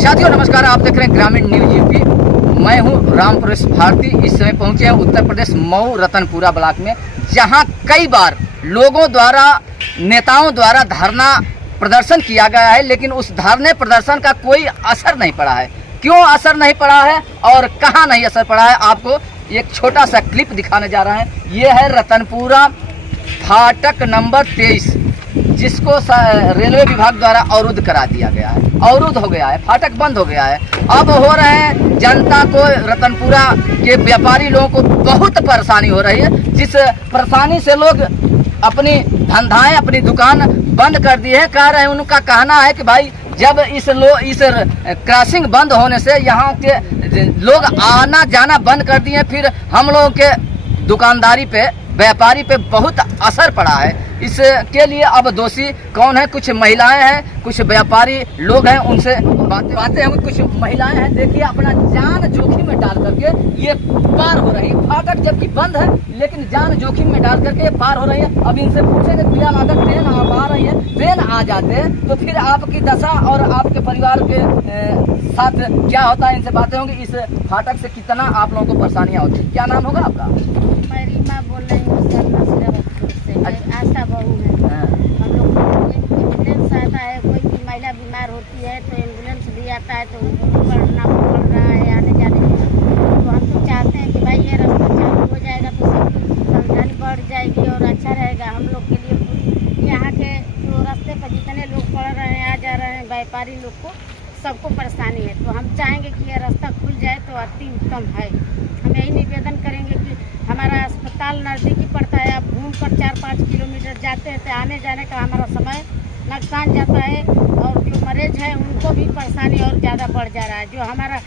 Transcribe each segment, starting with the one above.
साथियों नमस्कार, आप देख रहे हैं ग्रामीण न्यूज यूपी। मैं हूं रामपुर भारती। इस समय पहुंचे हैं उत्तर प्रदेश मऊ रतनपुरा ब्लॉक में, जहां कई बार लोगों द्वारा, नेताओं द्वारा धरना प्रदर्शन किया गया है, लेकिन उस धरने प्रदर्शन का कोई असर नहीं पड़ा है। क्यों असर नहीं पड़ा है और कहां नहीं असर पड़ा है, आपको एक छोटा सा क्लिप दिखाने जा रहा है। ये है रतनपुरा फाटक नंबर 23, जिसको रेलवे विभाग द्वारा अवरुद्ध करा दिया गया है। अवरुद्ध हो गया है, फाटक बंद हो गया है। अब हो रहे हैं जनता को, रतनपुरा के व्यापारी लोगों को बहुत परेशानी हो रही है, जिस परेशानी से लोग अपनी धंधाएं, अपनी दुकान बंद कर दी है। कह रहे हैं, उनका कहना है कि भाई जब इस क्रॉसिंग बंद होने से यहाँ के लोग आना जाना बंद कर दिए, फिर हम लोगों के दुकानदारी पे, व्यापारी पे बहुत असर पड़ा है। इसके लिए अब दोषी कौन है? कुछ महिलाएं हैं, कुछ व्यापारी लोग हैं, उनसे बातें हैं। कुछ महिलाएं हैं, देखिए अपना जान जोखिम में डाल करके ये पार हो रही है। फाटक जबकि बंद है, लेकिन जान जोखिम में डाल करके ये पार हो रही है। अब इनसे पूछेंगे भैया, अगर ट्रेन आ रही है, ट्रेन आ जाते तो फिर आपकी दशा और आपके परिवार के साथ क्या होता है? इनसे बातें होंगी। इस फाटक से कितना आप लोगों को परेशानियाँ होती है? क्या नाम होगा आपका? मैं रीमा बोल रही हूँ से। आशा बहू है। हम लोग एम्बुलेंस आता है, कोई भी महिला बीमार होती है तो एम्बुलेंस भी आता है, तो उनको पढ़ना पड़ रहा है आने जाने में। तो हम तो चाहते हैं कि भाई ये रास्ता चालू हो जाएगा तो सबकी समझानी बढ़ जाएगी और अच्छा रहेगा हम लोग के लिए। यहाँ के जो रास्ते पर जितने लोग पढ़ रहे हैं, आ जा रहे हैं, व्यापारी लोग को सबको परेशानी है। तो हम चाहेंगे कि यह रास्ता खुल जाए तो अति उत्तम है। हम यही निवेदन करेंगे कि हमारा अस्पताल नज़दीकी पड़ता है, आप घूम कर 4-5 किलोमीटर जाते हैं तो आने जाने का हमारा समय नुकसान जाता है, और जो मरीज है उनको भी परेशानी और ज़्यादा बढ़ जा रहा है। जो हमारा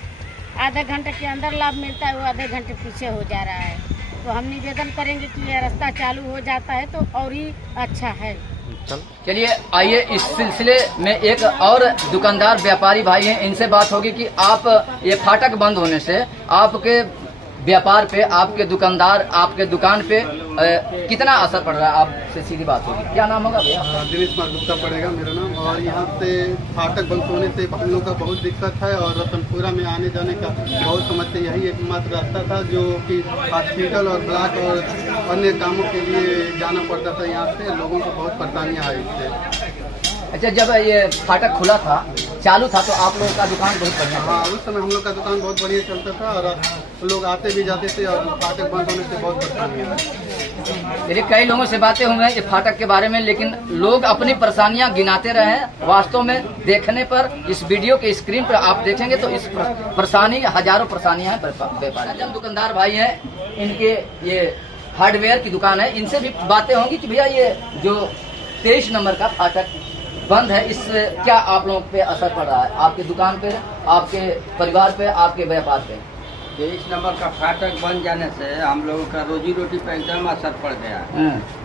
आधे घंटे के अंदर लाभ मिलता है वो आधे घंटे पीछे हो जा रहा है। तो हम निवेदन करेंगे कि यह रास्ता चालू हो जाता है तो और ही अच्छा है। चलिए आइए, इस सिलसिले में एक और दुकानदार व्यापारी भाई हैं, इनसे बात होगी कि आप ये फाटक बंद होने से आपके व्यापार पे, आपके दुकानदार, आपके दुकान पे कितना असर पड़ रहा है? आपसे सीधी बात होगी। क्या नाम होगा भैया? दिनेश कुमार गुप्ता पड़ेगा मेरा नाम। और यहाँ से फाटक बंद होने से हम लोग का बहुत दिक्कत है, और रतनपुरा में आने जाने का बहुत समस्या। यही एकमात्र रास्ता था जो कि हॉस्पिटल और ब्लॉक और अन्य कामों के लिए जाना पड़ता था। यहाँ से लोगों को बहुत परेशानियाँ आई थी। अच्छा, जब ये फाटक खुला था, चालू था, तो आप लोगों का दुकान बहुत बढ़िया था? हाँ, उस समय हम लोग का दुकान बहुत बढ़िया चलता था और लोग आते भी जाते थे, और फाटक बंद होने से बहुत परेशानियाँ। मेरे कई लोगों से बातें हुई हैं ये फाटक के बारे में, लेकिन लोग अपनी परेशानियां गिनाते रहे हैं। वास्तव में देखने पर, इस वीडियो के स्क्रीन पर आप देखेंगे तो इस परेशानी, हजारों परेशानियां हैं व्यापारी। जब दुकानदार भाई हैं, इनके ये हार्डवेयर की दुकान है, इनसे भी बातें होंगी कि भैया ये जो 23 नंबर का फाटक बंद है, इससे क्या आप लोगों पे असर पड़ रहा है? आपके दुकान पे, आपके परिवार पे, आपके व्यापार पे? 23 नंबर का फाटक बन जाने से हम लोगों का रोजी रोटी पर एकदम असर पड़ गया।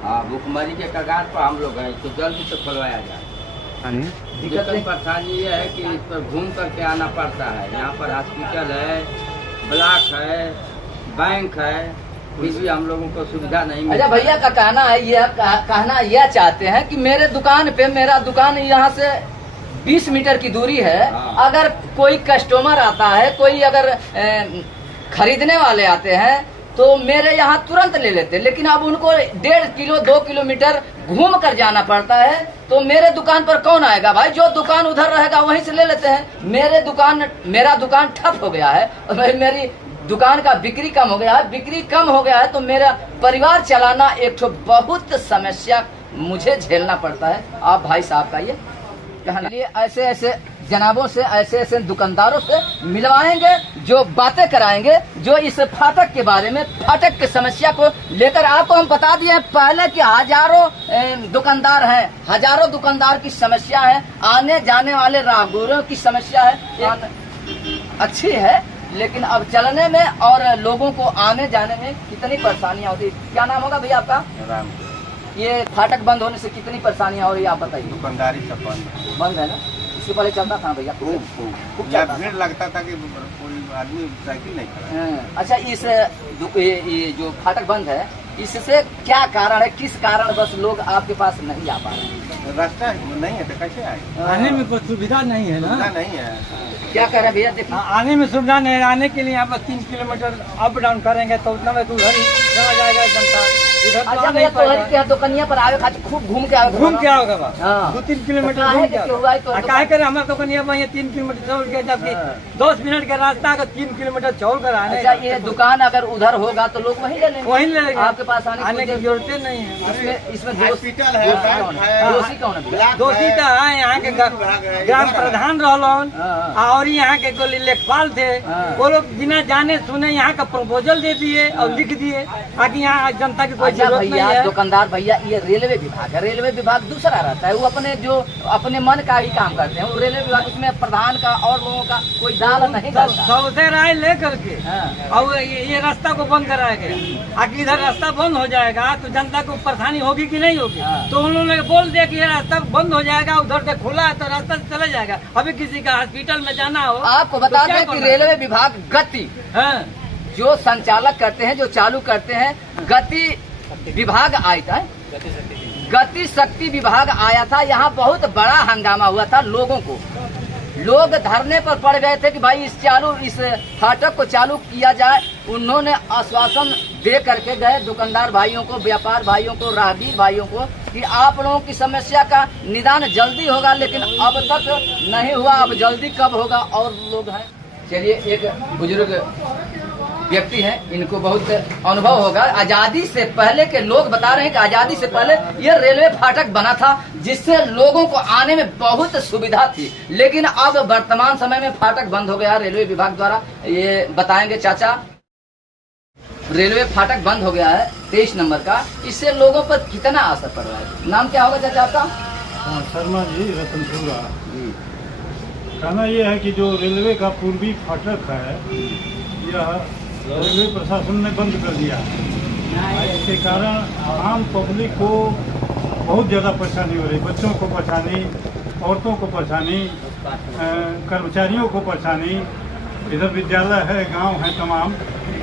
हाँ, भूखमरी के कगार पर हम लोग हैं, तो जल्दी से खुलवाया जाए। दिक्कत परेशानी ये है कि इस पर घूम करके आना पड़ता है। यहाँ पर हॉस्पिटल है, ब्लॉक है, बैंक है, फिर भी हम लोगों को सुविधा नहीं मिलती। अच्छा, भैया का कहना है, कहना यह चाहते हैं कि मेरे दुकान पे, मेरा दुकान यहाँ से 20 मीटर की दूरी है। हाँ। अगर कोई कस्टमर आता है, कोई अगर खरीदने वाले आते हैं तो मेरे यहाँ तुरंत ले लेते हैं, लेकिन अब उनको 1.5 2 किलोमीटर घूम कर जाना पड़ता है। तो मेरे दुकान पर कौन आएगा भाई? जो दुकान उधर रहेगा वहीं से ले लेते हैं। मेरा दुकान ठप हो गया है, और मेरी दुकान का बिक्री कम हो गया है। बिक्री कम हो गया है तो मेरा परिवार चलाना एक तो बहुत समस्या मुझे झेलना पड़ता है। आप भाई साहब का ये कहना, ऐसे ऐसे जनाबों से, ऐसे ऐसे दुकानदारों से मिलवाएंगे, जो बातें कराएंगे, जो इस फाटक के बारे में, फाटक की समस्या को लेकर आपको हम बता दिए हैं पहले कि हजारों दुकानदार हैं, हजारों दुकानदार की समस्या है, आने जाने वाले राहगीरों की समस्या है, अच्छी है, लेकिन अब चलने में और लोगों को आने जाने में कितनी परेशानियां होती। क्या नाम होगा भैया आपका? राम। ये फाटक बंद होने से कितनी परेशानियां हो रही है, आप बताइए। दुकानदारी सब बंद है ना? इससे पहले चलता था भैया? खूब भीड़ लगता था कि कोई आदमी साइकिल नहीं खड़ा। अच्छा, इस ये जो फाटक बंद है, इससे क्या कारण है, किस कारण बस लोग आपके पास नहीं आ पा रहे हैं? रास्ता नहीं है तो कैसे आए? आने में कोई सुविधा नहीं है ना। सुविधा नहीं है। क्या कह रहे हैं भैया? देखिए आने में सुविधा नहीं है। आने के लिए यहाँ पर 3 किलोमीटर अप डाउन करेंगे तो उतना में उधर ही चला जाएगा जनता। इधर तो अच्छा आ भैया, नहीं पाएगा। तोहरी के दुकनिया पर आवे खातिर खूब घूम के आवे, घूम के आओगे बस। हाँ। 2-3 किलोमीटर काहे घूम के के क्यों हुआ है तो आओगे। काहे करे हमारे दुकानिया पर 3 किलोमीटर चल के, जबकि 10 मिनट का रास्ता का 3 किलोमीटर चल कर आने। अच्छा, ये दुकान अगर उधर होगा तो लोग वहीं ले लेंगे, वहीं ले लेंगे। आपके पास आने की जरूरत नहीं है। इसमें हॉस्पिटल है, बैंक है, दोषी कौन है? ब्लॉक दोषी तो है यहाँ के ग्राम प्रधान रहलन हाँ। और यहाँ के कोई लेखपाल थे। हाँ। वो लोग बिना जाने सुने यहाँ का प्रपोजल दे दिए और लिख दिए ताकि यहाँ जनता की कोई अच्छा जरूरत नहीं भैया, है। दुकानदार भैया, ये रेलवे विभाग है। रेलवे विभाग दूसरा रहता है, वो अपने मन का ही काम करते हैं। वो रेलवे विभाग, उसमें प्रधान का और लोगों का कोई दाल नहीं करता। सबसे राय ले करके हाँ। और ये रास्ता को बंद कराया गया। आखिर इधर रास्ता बंद हो जाएगा तो जनता को परेशानी होगी कि नहीं होगी? हाँ। तो उन्होंने बोल दिया कि ये रास्ता बंद हो जाएगा, उधर से खुला है तो रास्ता से चला जाएगा। अभी किसी का हॉस्पिटल में जाना हो आपको बता तो क्या दें कि करना? रेलवे विभाग गति हाँ। जो संचालक करते हैं, जो चालू करते हैं, गति विभाग आया था, गति शक्ति विभाग आया था। यहाँ बहुत बड़ा हंगामा हुआ था। लोग धरने पर पड़ गए थे कि भाई इस फाटक को चालू किया जाए। उन्होंने आश्वासन दे करके गए दुकानदार भाइयों को, व्यापार भाइयों को, राहगीर भाइयों को कि आप लोगों की समस्या का निदान जल्दी होगा, लेकिन अब तक नहीं हुआ। अब जल्दी कब होगा? और लोग हैं। चलिए, एक बुजुर्ग व्यक्ति हैं, इनको बहुत अनुभव होगा। आजादी से पहले के लोग बता रहे हैं कि आजादी से पहले ये रेलवे फाटक बना था, जिससे लोगों को आने में बहुत सुविधा थी। लेकिन अब वर्तमान समय में फाटक बंद हो गया रेलवे विभाग द्वारा। ये बताएंगे चाचा। रेलवे फाटक बंद हो गया है 23 नंबर का, इससे लोगों पर कितना असर पड़ रहा है? नाम क्या होगा चाचा आपका? शर्मा जी, रतनपुरा। कहना यह है कि जो रेलवे का पूर्वी फाटक है, यह रेलवे प्रशासन ने बंद कर दिया है। इसके कारण आम पब्लिक को बहुत ज़्यादा परेशानी हो रही। बच्चों को परेशानी, औरतों को परेशानी, कर्मचारियों को परेशानी, इधर विद्यालय है, गांव है, तमाम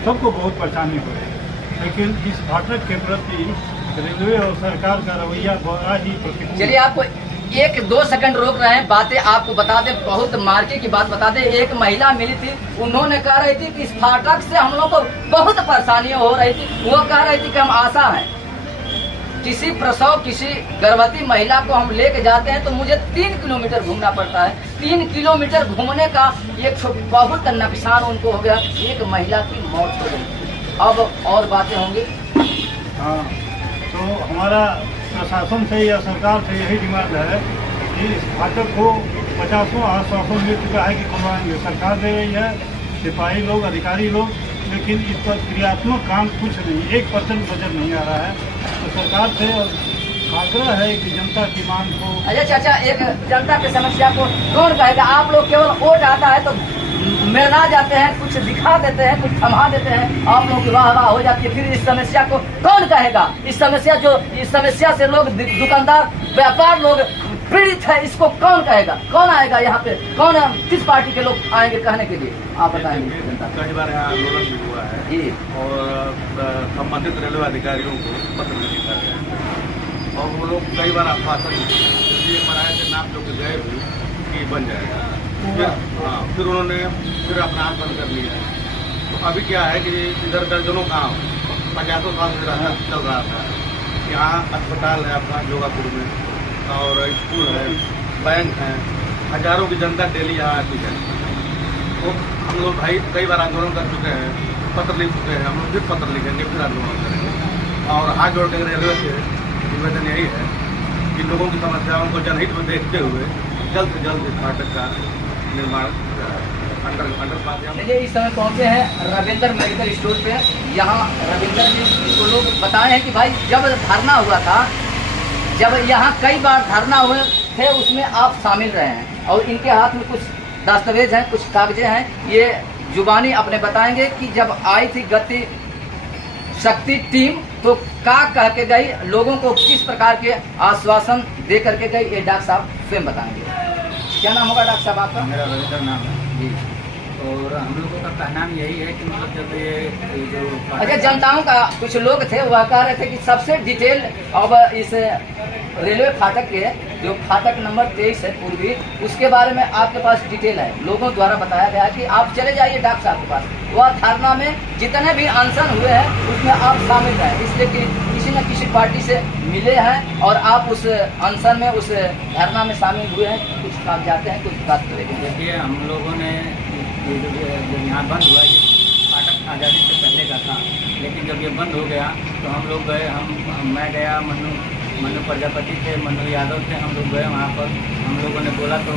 सबको बहुत परेशानी हो रही है। लेकिन इस फाटक के प्रति रेलवे और सरकार का रवैया बड़ा ही प्रतिकूल। चलिए, आपको 1-2 सेकंड रोक रहे हैं। बातें आपको बता दें, बहुत मार्के की बात बता दें। एक महिला मिली थी, उन्होंने कह रही थी कि इस फाटक से हम लोग को बहुत परेशानियां हो रही थी। वो कह रही थी कि हम आशा हैं, किसी प्रसव, किसी गर्भवती महिला को हम लेके जाते हैं तो मुझे 3 किलोमीटर घूमना पड़ता है। 3 किलोमीटर घूमने का एक बहुत नुकसान उनको हो गया। एक महिला की मौत हो गई। अब और बातें होंगी। हाँ, तो हमारा प्रशासन से या सरकार से यही डिमांड है कि इस फाटक को 50 आश्वासन मिल चुका है कि खुलवाएंगे। सरकार दे रही है, सिपाही लोग, अधिकारी लोग, लेकिन इस पर क्रियात्मक काम कुछ नहीं, 1% बजट नहीं आ रहा है। तो सरकार से आग्रह है कि जनता की मांग को। अच्छा चाचा, एक जनता की समस्या को कौन कहेगा? आप लोग केवल वोट आता है तो मिला जाते हैं, कुछ दिखा देते हैं, कुछ थमा देते हैं, आप लोग की वाह वाह हो जाती है। फिर इस समस्या को कौन कहेगा? इस समस्या से लोग, दुकानदार, व्यापार लोग पीड़ित है, इसको कौन कहेगा? कौन आएगा यहाँ पे? कौन, किस पार्टी के लोग आएंगे कहने के लिए? आप बताएंगे। कई बार यहाँ आंदोलन भी हुआ है जी, और संबंधित रेलवे अधिकारियों को पत्र भी लिखा गया है और वो लोग कई बार आश्वासन ये बनाए थे, नाम जो कि गए भी कि बन जाएगा। फिर उन्होंने अपना हाथ बंद कर लिया। तो अभी क्या है कि इधर दर्जनों गाँव 50 साल से रास्ता चल रहा था। यहाँ अस्पताल है अपना जोगापुर में, और स्कूल है, बैंक है, हजारों की जनता डेली यहाँ आती है। तो हम लोग भाई कई बार आंदोलन कर चुके हैं, पत्र लिख चुके हैं, हम लोग फिर पत्र लिखेंगे, फिर आंदोलन करेंगे। और हाथ जोड़ के रेलवे से निवेदन यही है कि लोगों की समस्याओं को जनहित में देखते हुए जल्द से जल्द इस फाटक का निर्माण अंडरपास। चलिए, इस समय पहुंचे हैं रविंद्र मेडिकल स्टोर पे। यहाँ रविंद्र जी को लोग बताए हैं कि भाई जब धरना हुआ था, जब यहाँ कई बार धरना हुए थे, उसमें आप शामिल रहे हैं और इनके हाथ में कुछ दस्तावेज हैं, कुछ कागजें हैं। ये जुबानी अपने बताएंगे कि जब आई थी गति शक्ति टीम तो क्या कह के गई, लोगों को किस प्रकार के आश्वासन दे करके गई, ये डॉक्टर साहब स्वयं बताएंगे। क्या नाम होगा डॉक्टर साहब आपका? मेरा रविंद्र नाम है जी। और हम लोगों का कहना भी यही है कि मतलब जब ये जो अच्छा, जनताओं का कुछ लोग थे वह कह रहे थे कि सबसे डिटेल अब इस रेलवे फाटक के जो फाटक नंबर 23 है पूर्वी, उसके बारे में आपके पास डिटेल है। लोगों द्वारा बताया गया कि आप चले जाइए डॉक्टर साहब के पास, वह धरना में जितने भी अनशन हुए हैं उसमें आप शामिल हैं, इसलिए कि किसी न किसी पार्टी से मिले हैं और आप उस अनशन में उस धरना में शामिल हुए हैं। कुछ आप जाते हैं, कुछ बात करेंगे। देखिए, हम लोगों ने जब यहाँ बंद हुआ, ये फाटक आज़ादी से पहले का था, लेकिन जब ये बंद हो गया तो हम लोग गए, मैं गया, मनु प्रजापति थे, मनु यादव थे, हम लोग गए वहाँ पर। हम लोगों ने बोला तो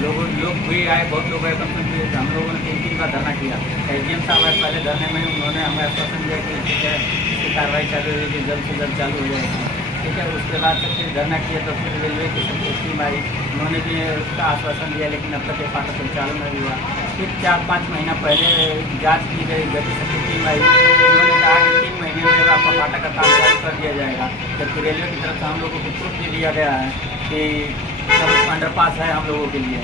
लोग भी आए, बहुत लोग आए, कम से कम हम लोगों ने 3 बार धरना किया। एसडीएम साहब आए पहले धरने में, उन्होंने हमें आश्वासन दिया कि ठीक है, इसकी कार्रवाई चालू होगी, जल्द से जल्द चालू हो जाएगी, ठीक है। उसके बाद से फिर धरना किया तो फिर रेलवे की टीम आई, उन्होंने भी उसका आश्वासन दिया, लेकिन अब तक ये फाटक चालू नहीं हुआ। फिर 4-5 महीना पहले जांच की गई, गति शक्ति टीम आई, उन्होंने कहा कि 3 महीने में आपका फाटक का काम चालू कर दिया जाएगा। जबकि रेलवे की तरफ से हम लोगों को प्रूफ भी दिया गया है कि सब अंडरपास है हम लोगों के लिए,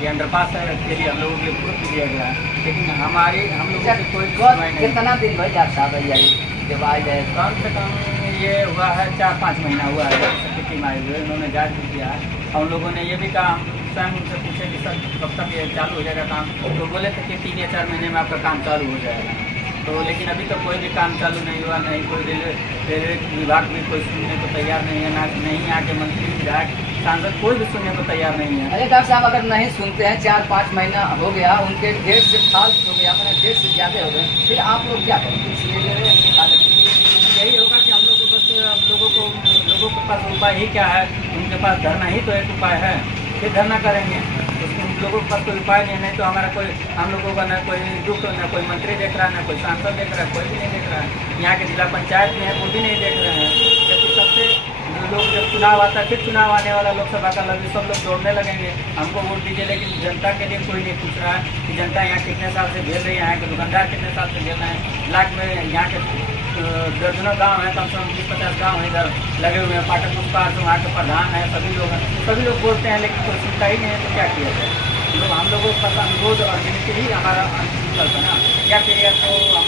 ये अंडरपास है के लिए हम लोगों के लिए प्रूफ भी दिया गया है, लेकिन हम लोगों की कोई सुनवाई नहीं। कितना दिन भाई डॉक्टर साहब आई जब आ जाए? कम से कम ये हुआ है 4-5 महीना हुआ है सबकी टीम आए हुए, उन्होंने जांच भी किया है। हम लोगों ने ये भी कहा, हम स्वयं उनसे पूछे कि सर कब तक ये चालू हो जाएगा काम, तो बोले थे कि 3 या 4 महीने में आपका काम चालू हो जाएगा। तो लेकिन अभी तो कोई भी काम चालू नहीं हुआ, नहीं कोई रेलवे विभाग भी कोई सुनने को तैयार नहीं है, नहीं यहाँ के मंत्री विधायक सांसद कोई भी सुनने को तैयार नहीं है। अरे डॉक्टर साहब, अगर नहीं सुनते हैं, 4-5 महीना हो गया, उनके डेट से फाल हो गया, मैंने डेट से ज़्यादा हो गए, फिर आप लोग क्या करेंगे? यही होगा कि हम लोग को बस लोगों के पास उपाय ही क्या है, उनके पास धरना ही तो एक उपाय है, फिर धरना करेंगे। उन लोगों के पास कोई उपाय नहीं तो हमारा कोई, हम लोगों का न कोई दुख, न कोई मंत्री देख रहा है, न कोई सांसद देख रहा है, कोई भी नहीं देख रहा है। यहाँ के जिला पंचायत में है, वो भी नहीं देख रहे हैं। जबकि सबसे लोग जब चुनाव आता है, फिर चुनाव आने वाला लोकसभा का लगे, सब लोग दौड़ने लगेंगे हमको वोट दीजिए, लेकिन जनता के लिए कोई नहीं पूछ रहा है कि जनता यहाँ कितने साल से झेल रही है, यहाँ के दुकानदार कितने साल से झेल रहे हैं। लाख में यहाँ के दर्जनों गांव है, कम से कम 20-50 गांव इधर लगे हुए हैं, फाटक उस पार से वहाँ के प्रधान है, सभी लोग हैं, सभी लोग बोलते हैं, लेकिन कोई सुनता ही नहीं है। तो क्या किया जाए? हम लोगों का अनुरोध और विनती ही हमारा अंतिम विकल्प है ना, या फिर या तो हम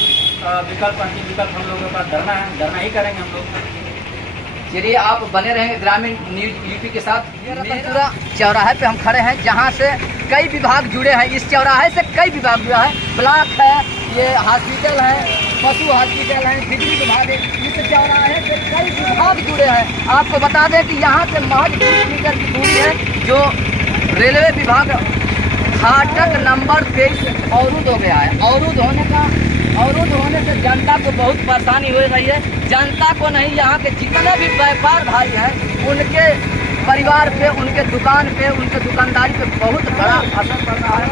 विकल्प अंतिम विकल्प हम लोगों का धरना ही करेंगे हम लोग। चलिए, आप बने रहेंगे ग्रामीण न्यूज यूपी के साथ। रतनपुरा चौराहे पे हम खड़े हैं, जहाँ से कई विभाग जुड़े हैं। इस चौराहे से कई विभाग जुड़ा है, ब्लॉक है, ये हॉस्पिटल है, पशु हॉस्पिटल है, बिजली विभाग है। इस चौराहे से कई विभाग जुड़े हैं। आपको बता दें कि यहाँ से महज 20 मीटर की दूरी है, जो रेलवे विभाग फाटक नंबर 23 अवरुद्ध हो गया है। अवरुद्ध होने से जनता को बहुत परेशानी हो रही है। जनता को नहीं, यहाँ के जितने भी व्यापार भाई हैं, उनके परिवार पे, उनके दुकान पे, उनके दुकानदारी पे बहुत बड़ा असर पड़ रहा है।